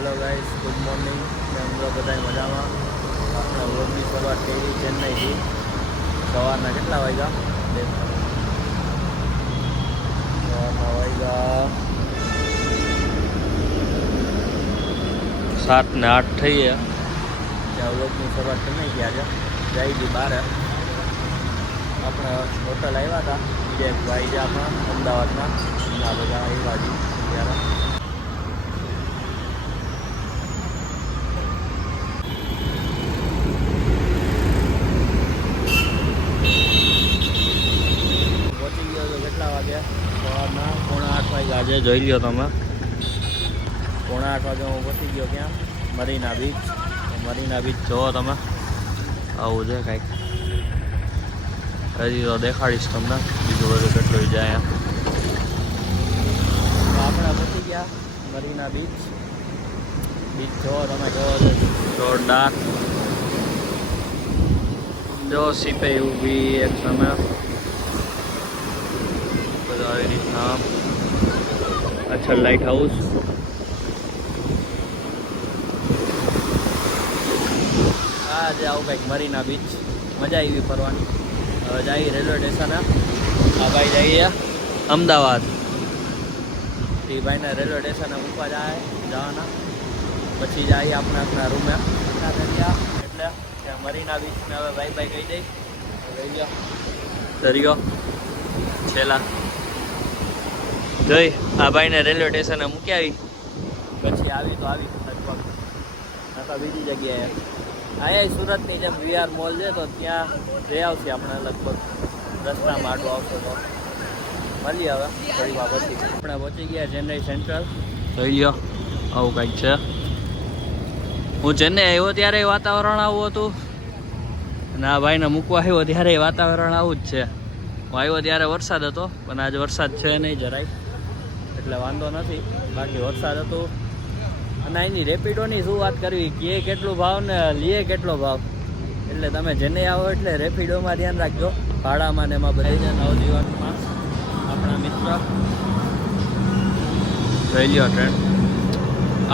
Hello guys, good morning. કેમ છો બધા મજામાં? આપણે વ્લોગની શરૂઆત કરી ચેન્નઈથી. સવારના કેટલા વાગ્યા? સવારના વાગ્યા 7 ને 8 થઈ ગયા. ત્યાં વ્લોગની શરૂઆત કરી નાખી. આજે જઈ હતી બહાર. આપણે હોટલ આવ્યા હતા બીજા એક ભાઈ છે આપણા અમદાવાદના. આ બધા આવ્યા હતી ત્યારે. સવારના 7:45 વાગ્યા આજે જોઈ લ્યો તમે. 7:45 વાગે હું પહોંચી ગયો ક્યાં? મરીના બીચ. મરીના બીચ જોવો તમે, આવું છે કાંઈક. હજી તો દેખાડીશ તમને બીજું બધું કેટલું જાય. આપણે પહોંચી ગયા મરીના બીચ. બીચ જોવો તમે, જોવો છે જોરદાર. જો સીપે ઊભી એક સમય આવી રીતના. પાછળ લાઇટ હાઉસ. હા જે આવું કંઈક મરીના બીચ. મજા આવી ફરવાની. હવે જઈએ રેલવે સ્ટેશન. આ ભાઈ જઈએ અમદાવાદ. એ ભાઈને રેલવે સ્ટેશને મૂકવા જવાના. પછી જઈએ આપણે આપણા રૂમે એટલે ત્યાં મરીના બીચને હવે ભાઈ ભાઈ કહી દઈ. રહી ગયો દરિયો છેલ્લા જોઈ. આ ભાઈને રેલવે સ્ટેશને મૂકી આવી. પછી આવી તો આવી લગભગ આખા બીજી જગ્યાએ. અહીંયા સુરતની જેમ વીઆર મોલ છે તો ત્યાં જઈ આવશે આપણે લગભગ. રસ્તામાં આડો આવશે તો મળીએ હવે થોડી વાર પછી. આપણે પહોંચી ગયા ચેન્નઈ સેન્ટ્રલ. જોઈ લ્યો આવું કંઈક છે. હું ચેન્નઈ આવ્યો ત્યારે વાતાવરણ આવું હતું અને આ ભાઈને મૂકવા આવ્યો ત્યારે વાતાવરણ આવું જ છે. હું આવ્યો ત્યારે વરસાદ હતો પણ આજે વરસાદ છે નહીં જરાય, એટલે વાંધો નથી. બાકી વરસાદ હતો. અને અહીંની રેપિડોની શું વાત કરવી, કે કેટલું ભાવ ને લે કેટલો ભાવ. એટલે તમે જેને આવો એટલે રેપિડોમાં ધ્યાન રાખજો. ભાડામાં ને એમાં બધે છે. નવજીવનમાં આપણા મિત્ર જોઈ લ્યો ટ્રેન.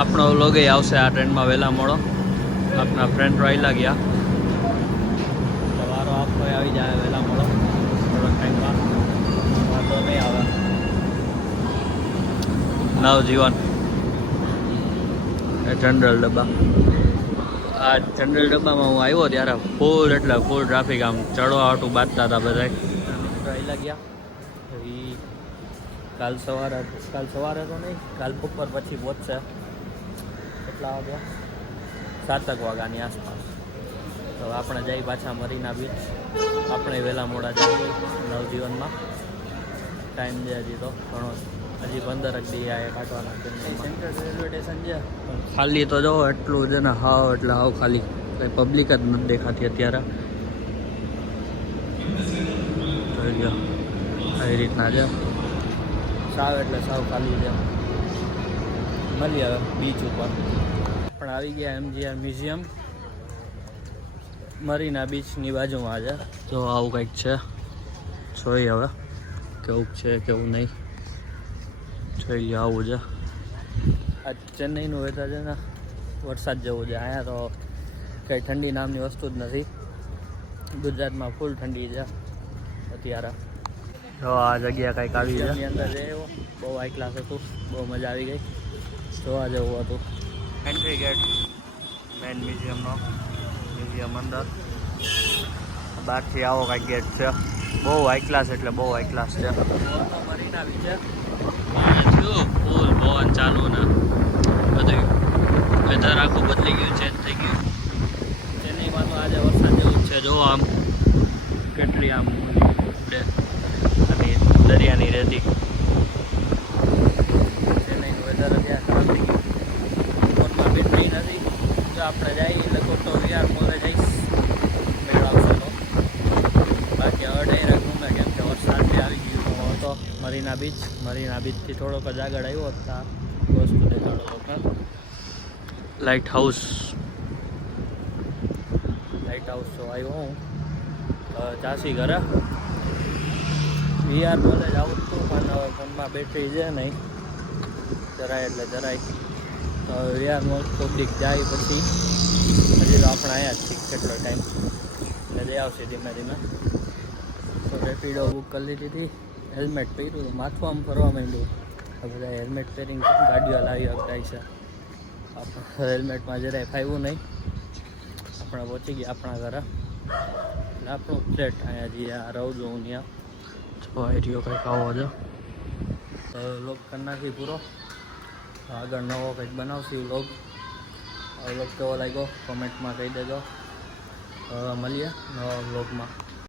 આપણો લોગે આવશે આ ટ્રેનમાં વહેલા મોડો. આપણા ફ્રેન્ડ રહેલા ગયા. વારો આપણો આવી જાય વહેલા મોડો થોડોક ટાઈમમાં. વાંધો નહીં આવે. નવજીવન એ જનરલ ડબ્બા. આ જનરલ ડબ્બામાં હું આવ્યો ત્યારે ફૂલ એટલે ફૂલ ટ્રાફિક. આમ ચડવા હાટું બાંધતા હતા બધા. મિત્રો આવી ગયા. કાલ સવારે તો નહીં, કાલ બપોર પછી પહોંચશે. કેટલા વાગ્યા? 7 વાગ્યાની આસપાસ. તો આપણે જઈ પાછા મરીના બીચ. આપણે વહેલા મોડા જઈએ નવજીવનમાં. ટાઈમ છે હજી તો ઘણો. હજી 15 દી આ કાઢવાના. સેન્ટ્રલ રેલવે સ્ટેશન છે ખાલી તો જો એટલું છે ને. હાવ એટલે હાવ ખાલી. કંઈ પબ્લિક જ નથી દેખાતી અત્યારે. આવી રીતના છે. સાવ એટલે સાવ ખાલી છે. મળીએ હવે બીચ ઉપર. પણ આવી ગયા MGR મ્યુઝિયમ. મરીના બીચની બાજુમાં છે. તો આવું કંઈક છે. જોઈએ હવે કેવું છે કેવું નહીં. જોઈ લો આવું છે. આ ચેન્નઈનું વેધર છે ને વરસાદ જેવું છે. અહીંયા તો કંઈ ઠંડી નામની વસ્તુ જ નથી. ગુજરાતમાં ફૂલ ઠંડી છે અત્યારે. તો આ જગ્યા કંઈક આવી છે. એની અંદર છે એવો બહુ હાઈ ક્લાસ હતું. બહુ મજા આવી ગઈ. જોવા જેવું હતું. એન્ટ્રી ગેટ મેઇન મ્યુઝિયમનો. મ્યુઝિયમ અંદર બહારથી આવો કાંઈક ગેટ છે. બહુ હાઈ ક્લાસ એટલે બહુ હાઈ ક્લાસ છે. મરીના બીચે ફૂલ પવન ચાલુ ને બધું. વેધર આખું બદલી ગયું, ચેન્જ થઈ ગયું. ચેન્નઈમાં તો આજે વરસાદ જેવું જ છે. જો આમ કેટલી આમ અને દરિયાની રેતી. ચેન્નઈનું વેધર અત્યારે ખરાબ થઈ ગયું. ફોનમાં બેટરી નથી. જો આપણે જઈએ એટલે ખોટો વીઆર મોલે જઈશ મેળવશે તો. બાકી હવે ડાયરેક્ટ રૂમે, કેમ કે વરસાદ બી આવી ગયું તો. મરીના બીચથી થોડોક જ આગળ આવ્યો હતા. વસ્તુ દેખાડો. લાઇટ હાઉસ તો આવ્યો હું. ચાસી ઘરે વીઆર બોલે જ આવું હતું પણ હવે ફોનમાં બેટરી છે નહીં જરાય એટલે જરાય. તો યાર થોડીક જાય પછી હજી તો આપણે અહીંયા જ છીએ કેટલો ટાઈમ એટલે જઈ આવશે ધીમે ધીમે. તો રેપિડો બુક કરી લીધી હતી, હેલ્મેટ પહેર્યું તો માથું આમ ફરવા માંડ્યું. બધા હેલ્મેટ પહેરીને ગાડીઓ લાવી આપતા છે. આપણે હેલ્મેટમાં જરાય ફાવ્યું નહીં. આપણે પહોંચી ગયા આપણા ઘરે. એટલે આપણું ફ્લેટ અહીંયા જઈએ આ રહું છું હું ત્યાં. જોઈ રહ્યો કંઈક આવો છે. તો વ્લોગ કરી નાખી પૂરો. આગળ નવો કંઈક બનાવશું વ્લોગ. વ્લોગ કેવો લાગ્યો કોમેન્ટમાં કહી દેજો. મળીએ નવા વ્લોગમાં.